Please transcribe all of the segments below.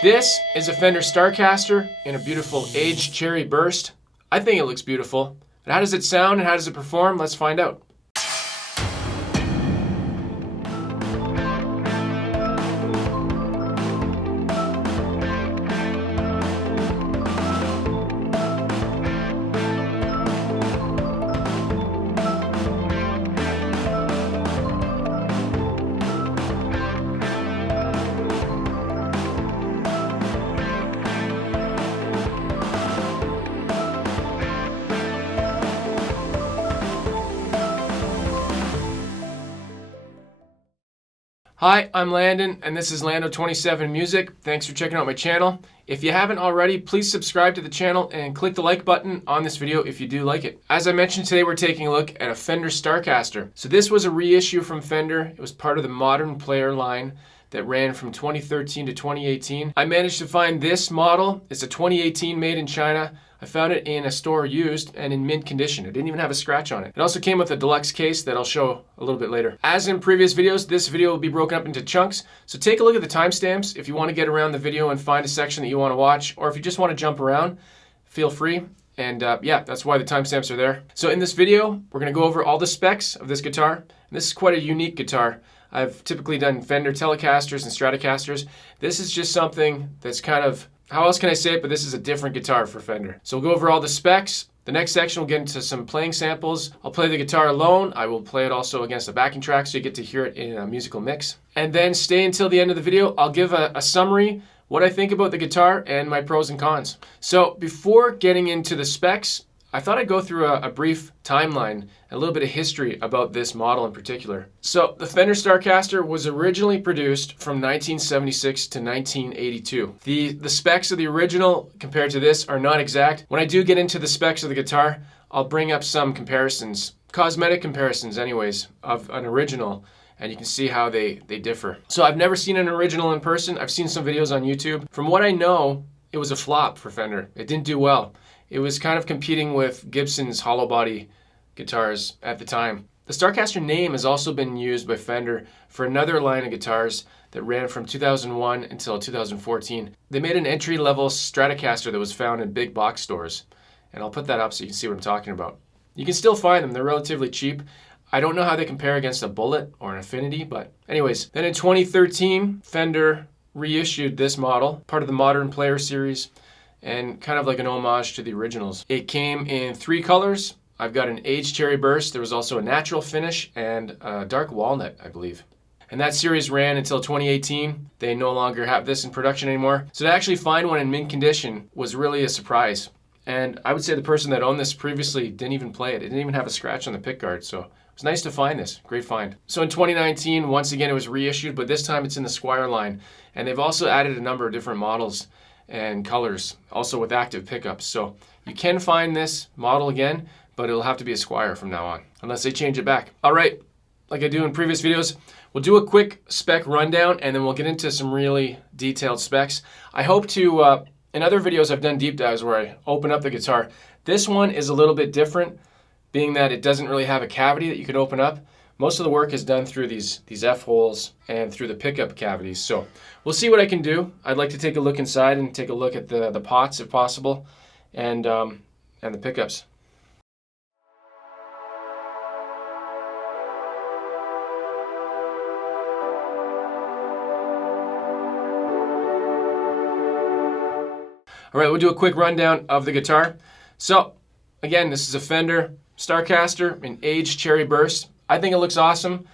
This is a Fender Starcaster in a beautiful aged cherry burst. I think it looks beautiful. But how does it sound and how does it perform? Let's find out. Hi, I'm Landon, and this is Lando27 Music. Thanks for checking out my channel. If you haven't already, please subscribe to the channel and click the like button on this video if you do like it. As I mentioned, today we're taking a look at a Fender Starcaster. So this was a reissue from Fender. It was part of the Modern Player line that ran from 2013 to 2018. I managed to find this model. It's a 2018 made in China. I found it in a store used and in mint condition. It didn't even have a scratch on it. It also came with a deluxe case that I'll show a little bit later. As in previous videos, this video will be broken up into chunks. So take a look at the timestamps if you want to get around the video and find a section that you want to watch, or if you just want to jump around, feel free. And yeah, that's why the timestamps are there. So in this video, we're going to go over all the specs of this guitar. And this is quite a unique guitar. I've typically done Fender Telecasters and Stratocasters. This is just something that's kind of, how else can I say it, but this is a different guitar for Fender. So we'll go over all the specs. The next section we'll get into some playing samples. I'll play the guitar alone. I will play it also against a backing track so you get to hear it in a musical mix. And then stay until the end of the video. I'll give a summary, what I think about the guitar, and my pros and cons. So before getting into the specs, I thought I'd go through a brief timeline, a little bit of history about this model in particular. So the Fender Starcaster was originally produced from 1976 to 1982. The specs of the original compared to this are not exact. When I do get into the specs of the guitar, I'll bring up some comparisons, cosmetic comparisons anyways, of an original, and you can see how they differ. So I've never seen an original in person. I've seen some videos on YouTube. From what I know, it was a flop for Fender. It didn't do well. It was kind of competing with Gibson's hollow body guitars at the time. The Starcaster name has also been used by Fender for another line of guitars that ran from 2001 until 2014. They made an entry-level Stratocaster that was found in big box stores. And I'll put that up so you can see what I'm talking about. You can still find them. They're relatively cheap. I don't know how they compare against a Bullet or an Affinity, but anyways. Then in 2013, Fender reissued this model, part of the Modern Player series, and kind of like an homage to the originals. It came in 3 colors. I've got an aged cherry burst. There was also a natural finish and a dark walnut, I believe. And that series ran until 2018. They no longer have this in production anymore. So to actually find one in mint condition was really a surprise. And I would say the person that owned this previously didn't even play it. It didn't even have a scratch on the pickguard. So it was nice to find this. Great find. So in 2019, once again, it was reissued, but this time it's in the Squire line. And they've also added a number of different models and colors, also with active pickups. So you can find this model again, but it'll have to be a Squire from now on, unless they change it back. All right, like I do in previous videos, we'll do a quick spec rundown and then we'll get into some really detailed specs. I hope to, in other videos I've done deep dives where I open up the guitar. This one is a little bit different, being that it doesn't really have a cavity that you could open up. Most of the work is done through these F-holes and through the pickup cavities. So we'll see what I can do. I'd like to take a look inside and take a look at the pots if possible, and the pickups. All right, we'll do a quick rundown of the guitar. So again, this is a Fender Starcaster in aged cherry burst. I think it looks awesome.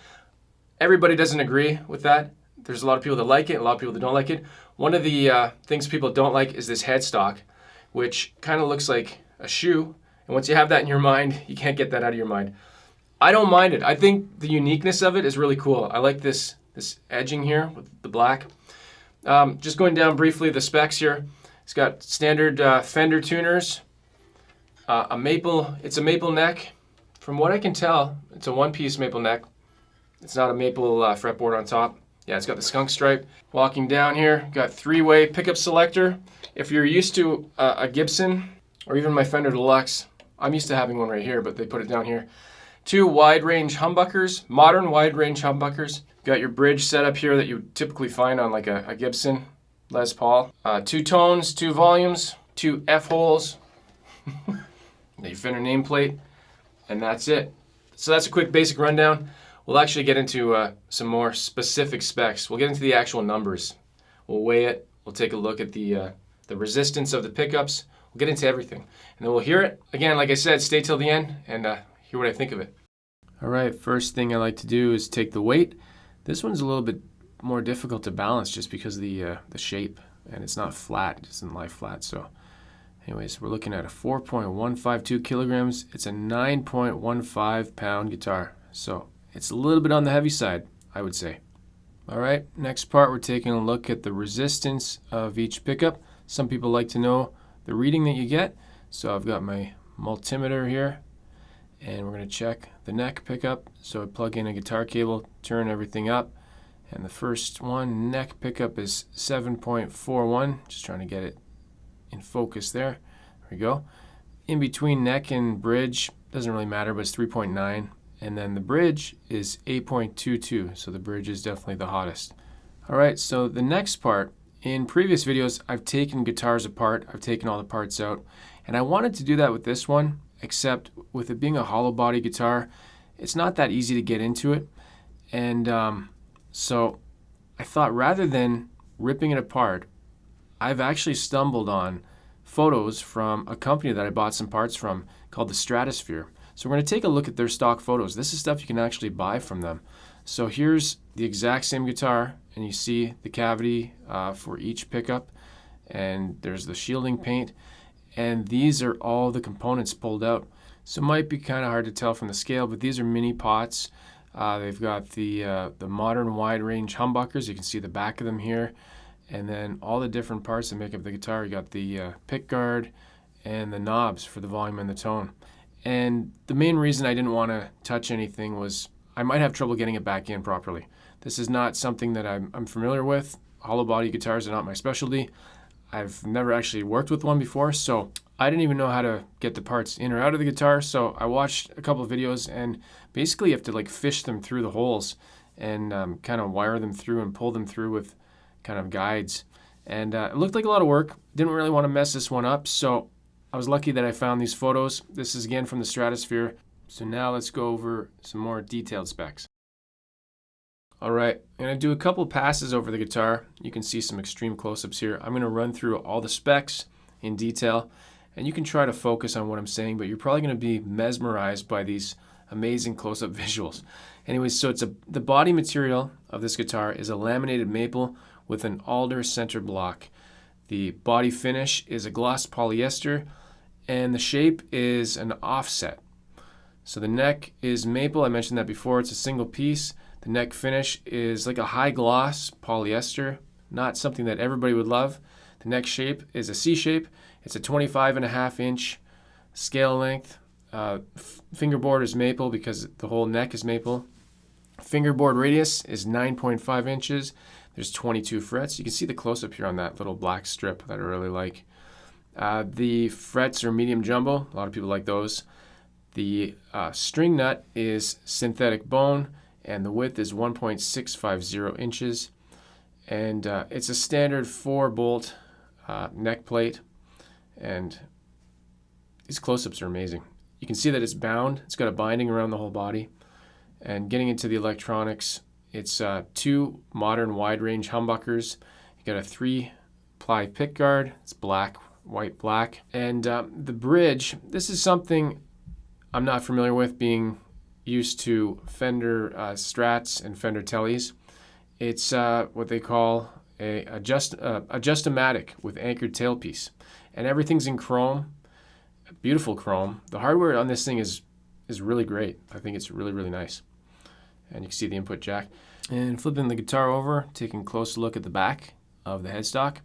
Everybody doesn't agree with that. There's a lot of people that like it, a lot of people that don't like it. One of the things people don't like is this headstock, which kind of looks like a shoe. And once you have that in your mind, you can't get that out of your mind. I don't mind it. I think the uniqueness of it is really cool. I like this edging here with the black. Just going down briefly the specs here. It's got standard Fender tuners, it's a maple neck. From what I can tell, it's a one-piece maple neck. It's not a maple fretboard on top. Yeah, it's got the skunk stripe. Walking down here, got 3-way pickup selector. If you're used to a Gibson or even my Fender Deluxe, I'm used to having one right here, but they put it down here. 2 wide-range humbuckers, modern wide-range humbuckers. Got your bridge set up here that you typically find on like a Gibson. Les Paul. 2 tones, 2 volumes, 2 F holes, the Fender nameplate, and that's it. So that's a quick basic rundown. We'll actually get into some more specific specs. We'll get into the actual numbers. We'll weigh it. We'll take a look at the resistance of the pickups. We'll get into everything. And then we'll hear it. Again, like I said, stay till the end and hear what I think of it. All right, first thing I like to do is take the weight. This one's a little bit more difficult to balance just because of the shape, and it's not flat. It doesn't lie flat. So anyways, we're looking at a 4.152 kilograms. It's a 9.15 pound guitar. So it's a little bit on the heavy side, I would say. All right, next part, we're taking a look at the resistance of each pickup. Some people like to know the reading that you get. So I've got my multimeter here, and we're going to check the neck pickup. So I plug in a guitar cable, turn everything up, and the first one, neck pickup, is 7.41. Just trying to get it in focus there. There we go. In between neck and bridge, doesn't really matter, but it's 3.9. And then the bridge is 8.22, so the bridge is definitely the hottest. All right, so the next part, in previous videos, I've taken guitars apart, I've taken all the parts out, and I wanted to do that with this one, except with it being a hollow body guitar, it's not that easy to get into it. And so I thought rather than ripping it apart, I've actually stumbled on photos from a company that I bought some parts from called the Stratosphere. So we're going to take a look at their stock photos. This is stuff you can actually buy from them. So here's the exact same guitar, and you see the cavity for each pickup, and there's the shielding paint, and these are all the components pulled out. So it might be kind of hard to tell from the scale, but these are mini pots. They've got the modern wide range humbuckers. You can see the back of them here, and then all the different parts that make up the guitar. You got the pick guard and the knobs for the volume and the tone. And the main reason I didn't want to touch anything was I might have trouble getting it back in properly. This is not something that I'm familiar with. Hollow body guitars are not my specialty. I've never actually worked with one before, so I didn't even know how to get the parts in or out of the guitar. So I watched a couple of videos, and basically you have to like fish them through the holes and kind of wire them through and pull them through with kind of guides. And it looked like a lot of work. Didn't really want to mess this one up, so I was lucky that I found these photos. This is again from the Stratosphere. So now let's go over some more detailed specs. All right, I'm going to do a couple passes over the guitar. You can see some extreme close-ups here. I'm going to run through all the specs in detail, and you can try to focus on what I'm saying, but you're probably going to be mesmerized by these amazing close-up visuals. Anyways, so the body material of this guitar is a laminated maple with an alder center block. The body finish is a gloss polyester, and the shape is an offset. So the neck is maple. I mentioned that before. It's a single piece. The neck finish is like a high gloss polyester, not something that everybody would love. The neck shape is a C shape. It's a 25.5-inch scale length. Fingerboard is maple because the whole neck is maple. Fingerboard radius is 9.5 inches. There's 22 frets. You can see the close-up here on that little black strip that I really like. The frets are medium jumbo. A lot of people like those. The string nut is synthetic bone, and the width is 1.650 inches. And it's a standard 4-bolt neck plate, and these close-ups are amazing. You can see that it's bound. It's got a binding around the whole body. And getting into the electronics, it's 2 modern wide-range humbuckers. You got a 3-ply pick guard. It's black, white, black. And the bridge, this is something I'm not familiar with, being used to Fender Strats and Fender Tellies. It's what they call a adjust-o-matic with anchored tailpiece. And everything's in chrome, beautiful chrome. The hardware on this thing is really great. I think it's really, really nice. And you can see the input jack. And flipping the guitar over, taking a close look at the back of the headstock.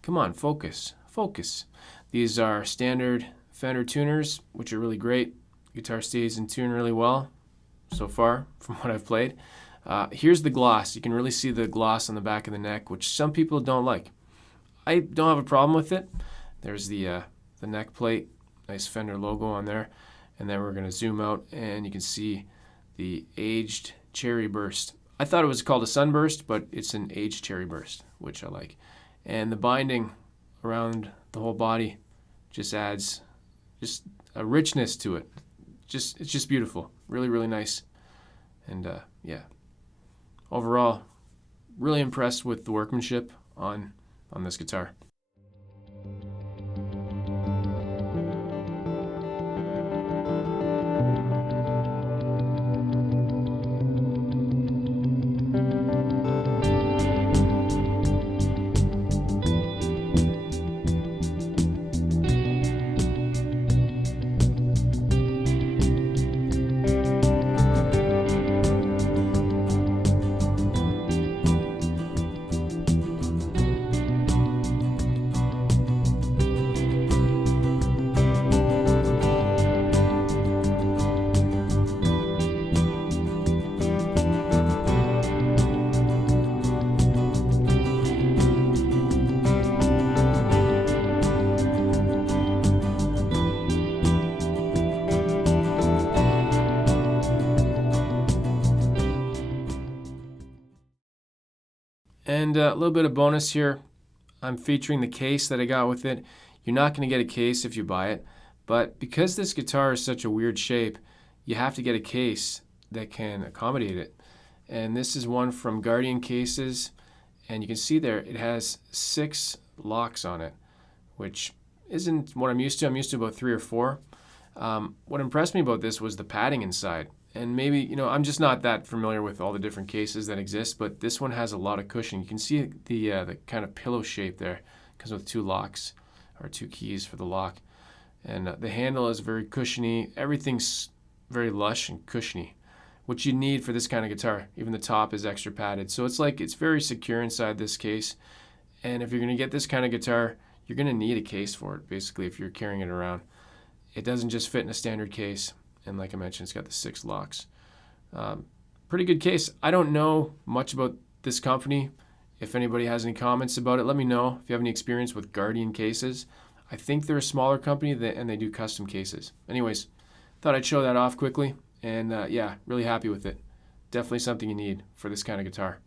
Come on, focus, focus. These are standard Fender tuners, which are really great. Guitar stays in tune really well so far from what I've played. Here's the gloss. You can really see the gloss on the back of the neck, which some people don't like. I don't have a problem with it. There's the neck plate, nice Fender logo on there. And then we're going to zoom out, and you can see the aged cherry burst. I thought it was called a sunburst, but it's an aged cherry burst, which I like. and the binding around the whole body just adds just a richness to it. It's just beautiful. Really, really nice. And yeah, overall, really impressed with the workmanship on this guitar. And a little bit of bonus here, I'm featuring the case that I got with it. You're not going to get a case if you buy it, but because this guitar is such a weird shape, you have to get a case that can accommodate it. And this is one from Guardian Cases, and you can see there it has 6 locks on it, which isn't what I'm used to. I'm used to about 3 or 4. What impressed me about this was the padding inside. And maybe, I'm just not that familiar with all the different cases that exist, but this one has a lot of cushion. You can see the kind of pillow shape there. It comes with 2 locks, or 2 keys for the lock. And the handle is very cushiony. Everything's very lush and cushiony, which you need for this kind of guitar. Even the top is extra padded. So it's very secure inside this case. And if you're going to get this kind of guitar, you're going to need a case for it, basically, if you're carrying it around. It doesn't just fit in a standard case. And like I mentioned, it's got the 6 locks. Pretty good case. I don't know much about this company. If anybody has any comments about it, let me know. If you have any experience with Guardian cases. I think they're a smaller company and they do custom cases. Anyways, thought I'd show that off quickly. And yeah, really happy with it. Definitely something you need for this kind of guitar.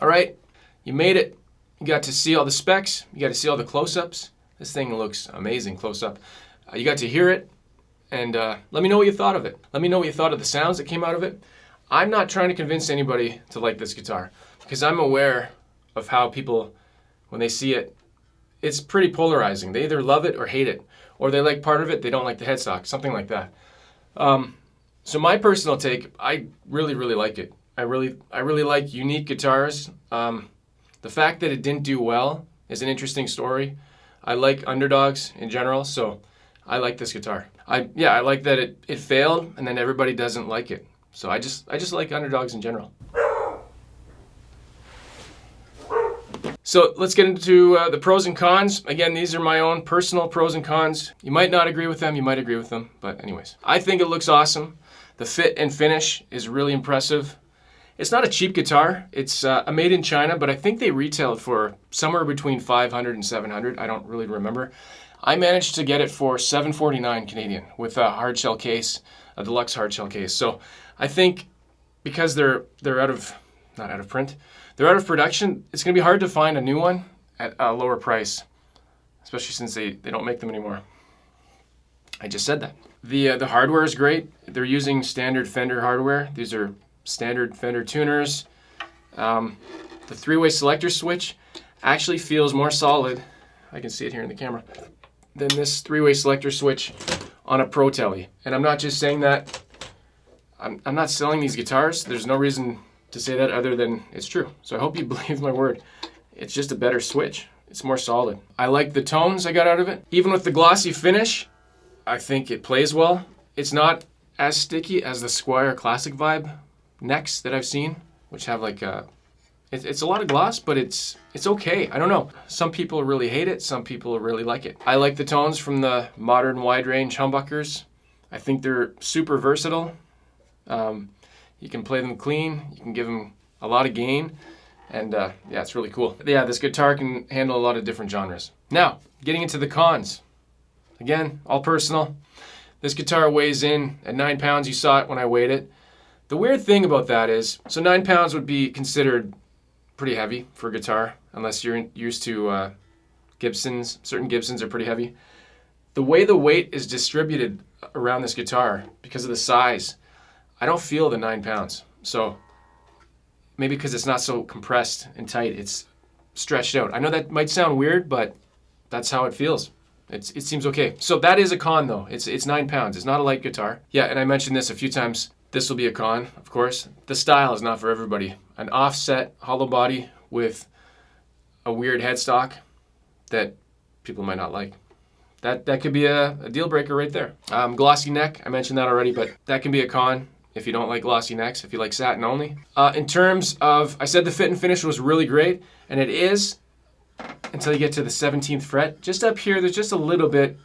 All right, you made it. You got to see all the specs. You got to see all the close-ups. This thing looks amazing close-up. You got to hear it, and let me know what you thought of it. Let me know what you thought of the sounds that came out of it. I'm not trying to convince anybody to like this guitar because I'm aware of how people, when they see it, it's pretty polarizing. They either love it or hate it, or they like part of it, they don't like the headstock, something like that. So my personal take, I really like it. I really like unique guitars. The fact that it didn't do well is an interesting story. I like underdogs in general, so I like this guitar. I like that it failed and then everybody doesn't like it. So I just like underdogs in general. So let's get into the pros and cons. Again, these are my own personal pros and cons. You might not agree with them, you might agree with them, but anyways. I think it looks awesome. The fit and finish is really impressive. It's not a cheap guitar. It's a made in China, but I think they retailed for somewhere between 500 and 700. I don't really remember. I managed to get it for $749 Canadian with a hard shell case, a deluxe hard shell case. So I think because they're not out of print, they're out of production, it's going to be hard to find a new one at a lower price, especially since they don't make them anymore. I just said that. The hardware is great. They're using standard Fender hardware. These are standard Fender tuners. The three-way selector switch actually feels more solid, I can see it here in the camera, than this three-way selector switch on a Pro Telly. And I'm not just saying that. I'm not selling these guitars. There's no reason to say that other than it's true. So I hope you believe my word. It's just a better switch. It's more solid. I like the tones I got out of it. Even with the glossy finish, I think it plays well. It's not as sticky as the Squier Classic Vibe necks that I've seen, which have like it's a lot of gloss, but it's okay. I don't know. Some people really hate it. Some people really like it. I like the tones from the modern wide range humbuckers. I think they're super versatile. You can play them clean. You can give them a lot of gain. And yeah, it's really cool. Yeah, this guitar can handle a lot of different genres. Now, getting into the cons. Again, all personal. This guitar weighs in at 9 pounds. You saw it when I weighed it. The weird thing about that is, so 9 pounds would be considered pretty heavy for a guitar, unless you're used to Gibsons. Certain Gibsons are pretty heavy. The way the weight is distributed around this guitar, because of the size, I don't feel the 9 pounds. So maybe because it's not so compressed and tight, it's stretched out. I know that might sound weird, but that's how it feels. It seems okay. So that is a con though. It's 9 pounds. It's not a light guitar. Yeah, and I mentioned this a few times. This will be a con, of course. The style is not for everybody. An offset hollow body with a weird headstock that people might not like. That could be a deal breaker right there. Glossy neck, I mentioned that already, but that can be a con if you don't like glossy necks, if you like satin only. In terms of, I said the fit and finish was really great, and it is until you get to the 17th fret. Just up here, there's just a little bit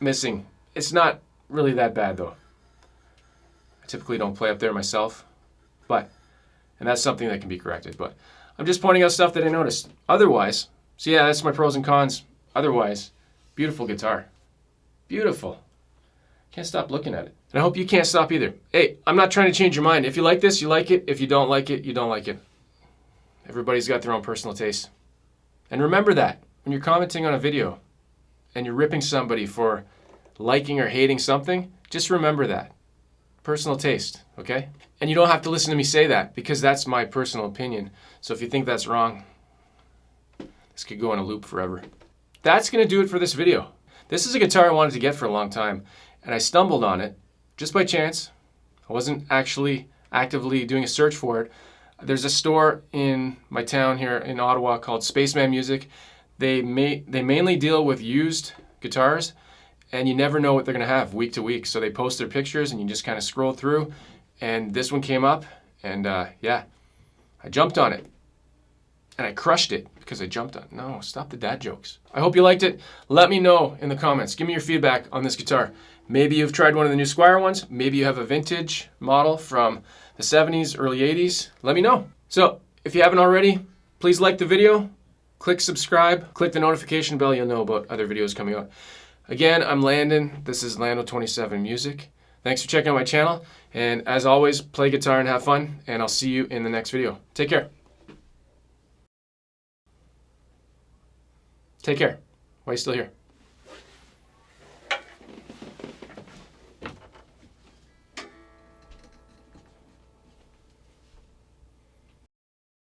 missing. It's not really that bad though. I typically don't play up there myself, and that's something that can be corrected, but I'm just pointing out stuff that I noticed. Otherwise, so yeah, that's my pros and cons. Otherwise, beautiful guitar. Beautiful. Can't stop looking at it. And I hope you can't stop either. Hey, I'm not trying to change your mind. If you like this, you like it. If you don't like it, you don't like it. Everybody's got their own personal taste. And remember that when you're commenting on a video and you're ripping somebody for liking or hating something, just remember that. Personal taste, okay? And you don't have to listen to me say that because that's my personal opinion. So if you think that's wrong, this could go on a loop forever. That's going to do it for this video. This is a guitar I wanted to get for a long time, and I stumbled on it just by chance. I wasn't actually actively doing a search for it. There's a store in my town here in Ottawa called Spaceman Music. They mainly deal with used guitars, and you never know what they're going to have week to week. So they post their pictures, and you just kind of scroll through, and this one came up, and yeah, I jumped on it. And I crushed it because I jumped on it. No, stop the dad jokes. I hope you liked it. Let me know in the comments. Give me your feedback on this guitar. Maybe you've tried one of the new Squier ones. Maybe you have a vintage model from the 70s, early 80s. Let me know. So if you haven't already, please like the video, click subscribe, click the notification bell. You'll know about other videos coming out. Again, I'm Landon. This is Lando27 Music. Thanks for checking out my channel. And as always, play guitar and have fun. And I'll see you in the next video. Take care. Take care. Why are you still here?